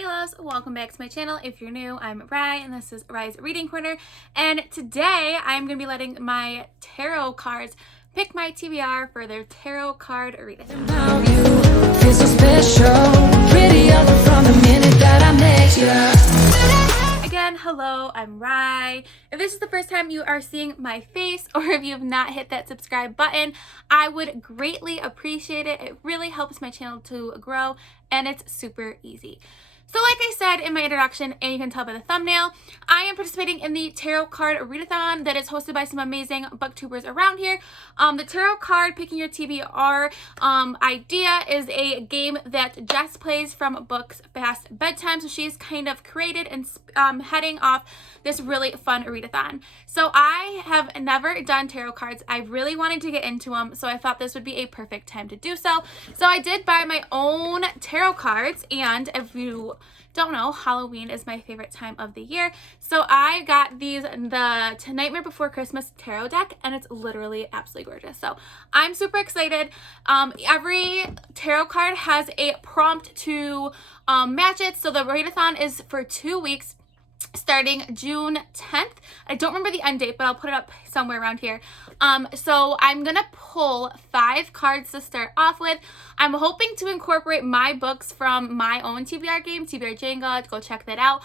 Hey loves, welcome back to my channel. If you're new, I'm Rye and this is Rye's Reading Corner. And today I'm going to be letting my tarot cards pick my TBR for their tarot card readathon. Feel so special, pretty from the minute that I met you. Again, hello, I'm Rye. If this is the first time you are seeing my face or if you have not hit that subscribe button, I would greatly appreciate it. It really helps my channel to grow and it's super easy. So like I said in my introduction, and you can tell by the thumbnail, I am participating in the Tarot Card Readathon that is hosted by some amazing booktubers around here. The Tarot Card Picking Your TBR idea is a game that Jess plays from Books Past Bedtime. So she's kind of created and heading off this really fun readathon. So I have never done tarot cards. I really wanted to get into them, so I thought this would be a perfect time to do so. So I did buy my own tarot cards, and if you don't know, Halloween is my favorite time of the year. So I got the Nightmare Before Christmas tarot deck, and it's literally absolutely gorgeous. So I'm super excited. Every tarot card has a prompt to match it. So the readathon is for 2 weeks, starting June 10th. I don't remember the end date, but I'll put it up somewhere around here. So I'm gonna pull 5 cards to start off with. I'm hoping to incorporate my books from my own TBR game, TBR Jenga. Go check that out.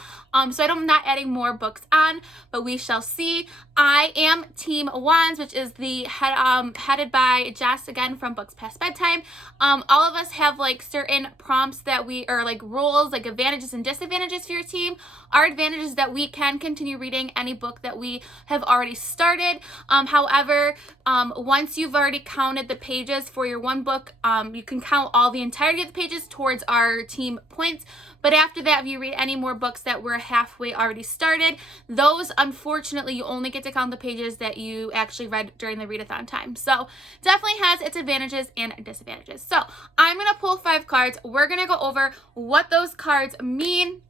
So I'm not adding more books on, but we shall see. I am Team Wands, which is the headed by Jess, again from Books Past Bedtime. All of us have like certain prompts that we, or like rules, like advantages and disadvantages for your team. Our advantage is that we can continue reading any book that we have already started. However, once you've already counted the pages for your one book, you can count all the entirety of the pages towards our team points. But after that, if you read any more books that were halfway already started, those, unfortunately, you only get to count the pages that you actually read during the readathon time. So definitely has its advantages and disadvantages. So I'm going to pull 5 cards. We're going to go over what those cards mean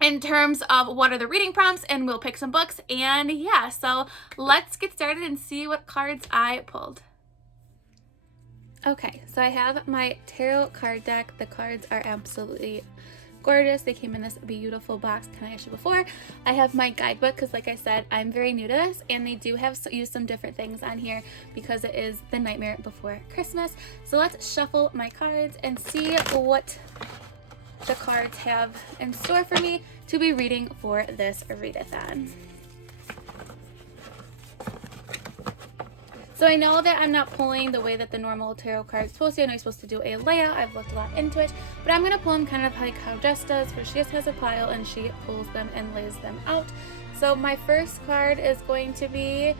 in terms of what are the reading prompts, and we'll pick some books. And yeah, so let's get started and see what cards I pulled. Okay, so I have my tarot card deck. The cards are absolutely gorgeous. They came in this beautiful box, kind of issued before. I have my guidebook because, like I said, I'm very new to this, and they do have use some different things on here because it is the Nightmare Before Christmas. So let's shuffle my cards and see what the cards have in store for me to be reading for this readathon. So I know that I'm not pulling the way that the normal tarot card is supposed to. I know you're supposed to do a layout. I've looked a lot into it, but I'm going to pull them kind of like how Jess does, where she just has a pile and she pulls them and lays them out. So my first card is going to be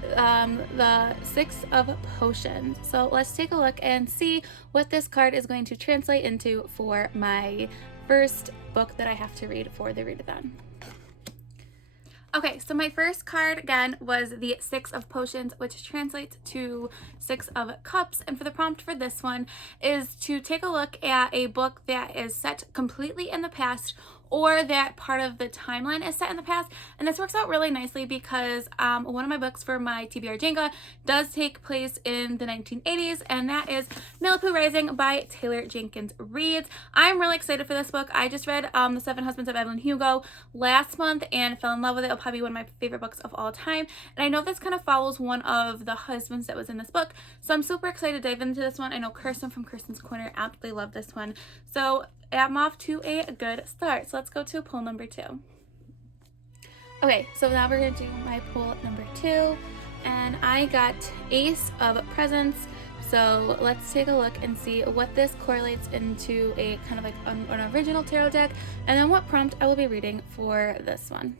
the 6 of Potions. So let's take a look and see what this card is going to translate into for my first book that I have to read for the readathon. Okay, so my first card again was the 6 of Potions, which translates to 6 of Cups. And for the prompt for this one is to take a look at a book that is set completely in the past, or that part of the timeline is set in the past. And this works out really nicely because one of my books for my TBR Jenga does take place in the 1980s, and that is Malibu Rising by Taylor Jenkins Reid. I'm really excited for this book. I just read The 7 Husbands of Evelyn Hugo last month and fell in love with it. It'll probably be one of my favorite books of all time. And I know this kind of follows one of the husbands that was in this book, so I'm super excited to dive into this one. I know Kirsten from Kirsten's Corner absolutely loved this one. So I'm off to a good start. So let's go to pull number 2. Okay, so now we're going to do my pull number 2, and I got Ace of Presents. So let's take a look and see what this correlates into a kind of like an original tarot deck, and then what prompt I will be reading for this one.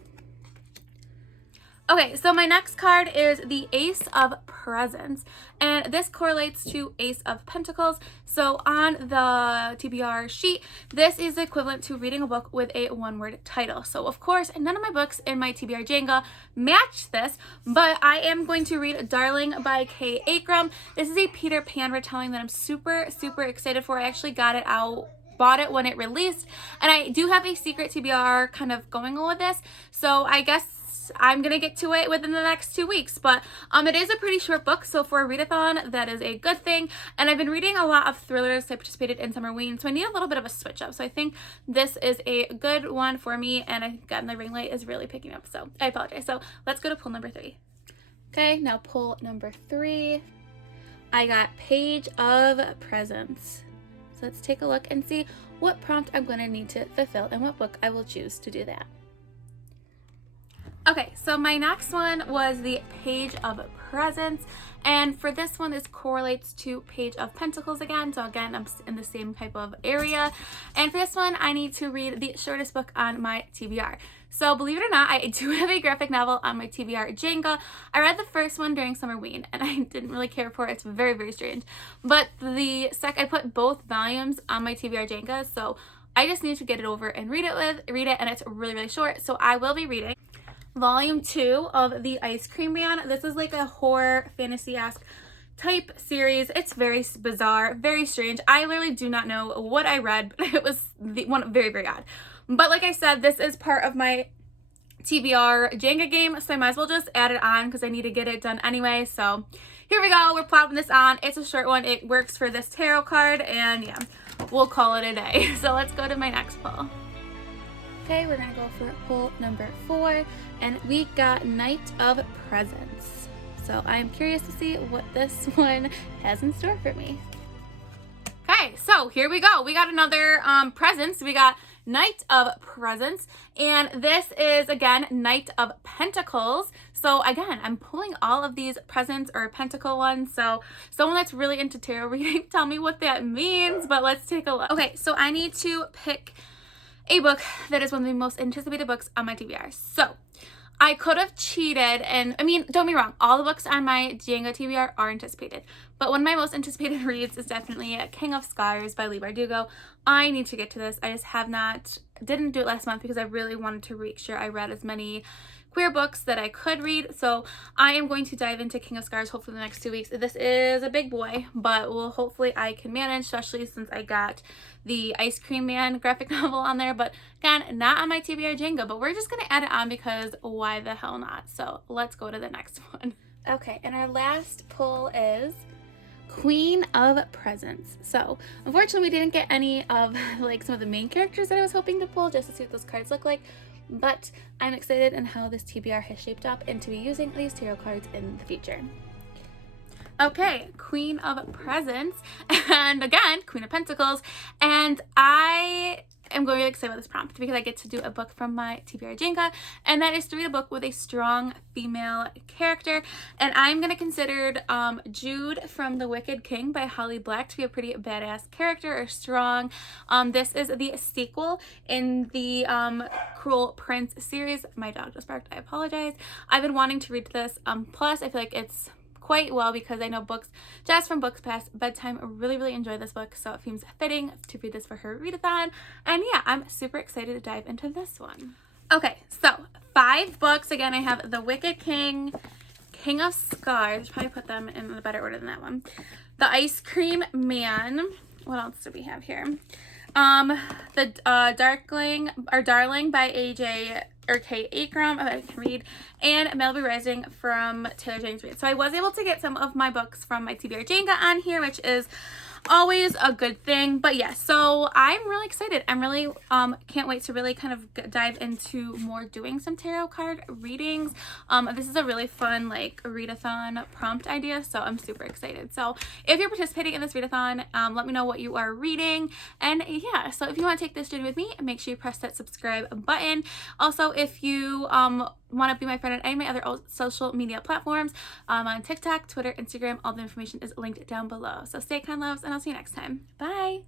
Okay, so my next card is the Ace of Presents, and this correlates to Ace of Pentacles. So on the TBR sheet, this is equivalent to reading a book with a one-word title. So of course, none of my books in my TBR Jenga match this, but I am going to read Darling by Kay Akram. This is a Peter Pan retelling that I'm super, super excited for. I actually got it out, bought it when it released, and I do have a secret TBR kind of going on with this. So I guess I'm gonna get to it within the next 2 weeks. But it is a pretty short book, so for a readathon, that is a good thing. And I've been reading a lot of thrillers. I participated in Summerween, so I need a little bit of a switch up. So I think this is a good one for me, and again, the ring light is really picking up, so I apologize. So let's go to pull number 3. Okay, now pull number 3. I got Page of Presence. So let's take a look and see what prompt I'm going to need to fulfill and what book I will choose to do that. Okay, so my next one was the Page of Presence, and for this one, this correlates to Page of Pentacles again. So again, I'm in the same type of area, and for this one, I need to read the shortest book on my TBR. So believe it or not, I do have a graphic novel on my TBR, Jenga. I read the first one during Summerween, and I didn't really care for it. It's very, very strange. But I put both volumes on my TBR, Jenga, so I just need to get it over and read it, and it's really, really short. So I will be reading Volume 2 of The Ice Cream Man. This is like a horror fantasy-esque type series. It's very bizarre, very strange. I literally do not know what I read, but it was very, very odd. But like I said, this is part of my TBR Jenga game, so I might as well just add it on because I need to get it done anyway. So here we go. We're plopping this on. It's a short one. It works for this tarot card, and yeah, we'll call it a day. So let's go to my next pull. Okay, we're gonna go for pull number 4, and we got Knight of Presence. So I'm curious to see what this one has in store for me. Okay, so here we go. We got another presence. We got Knight of Presence, and this is again Knight of Pentacles. So again, I'm pulling all of these presents or pentacle ones, so someone that's really into tarot reading, tell me what that means, but let's take a look. Okay, so I need to pick a book that is one of the most anticipated books on my TBR. So I could have cheated, and I mean, don't be wrong, all the books on my Jenga TBR are anticipated, but one of my most anticipated reads is definitely King of Scars by Leigh Bardugo. I need to get to this. I just didn't do it last month because I really wanted to make sure I read as many queer books that I could read. So I am going to dive into King of Scars hopefully the next 2 weeks. This is a big boy, but hopefully I can manage, especially since I got the Ice Cream Man graphic novel on there, but again, not on my TBR Jenga, but we're just gonna add it on because why the hell not? So let's go to the next one. Okay, and our last pull is Queen of Presence. So unfortunately we didn't get any of like some of the main characters that I was hoping to pull just to see what those cards look like, but I'm excited in how this TBR has shaped up and to be using these tarot cards in the future. Okay, Queen of Presence, and again, Queen of Pentacles, and I am really excited about this prompt because I get to do a book from my TBR Jenga, and that is to read a book with a strong female character, and I'm going to consider Jude from The Wicked King by Holly Black to be a pretty badass character or strong. This is the sequel in the Cruel Prince series. My dog just barked, I apologize. I've been wanting to read this, plus I feel like it's quite well because I know Jess from Books Past Bedtime really enjoyed this book, so it seems fitting to read this for her readathon. And yeah, I'm super excited to dive into this one. Okay, so 5 books. Again, I have The Wicked King, King of Scars, probably put them in a better order than that one, The Ice Cream Man. What else do we have here? The Darling by Kay Akram, I can read, and Malibu Rising from Taylor James Reid. So I was able to get some of my books from my TBR Jenga on here, which is always a good thing. But yeah, so I'm really excited. I'm really can't wait to really kind of dive into more doing some tarot card readings. This is a really fun like readathon prompt idea, so I'm super excited. So if you're participating in this readathon, let me know what you are reading. And yeah, so if you want to take this journey with me, make sure you press that subscribe button. Also, if you want to be my friend on any of my other social media platforms, on TikTok, Twitter, Instagram, all the information is linked down below. So stay kind, loves, and I'll see you next time. Bye.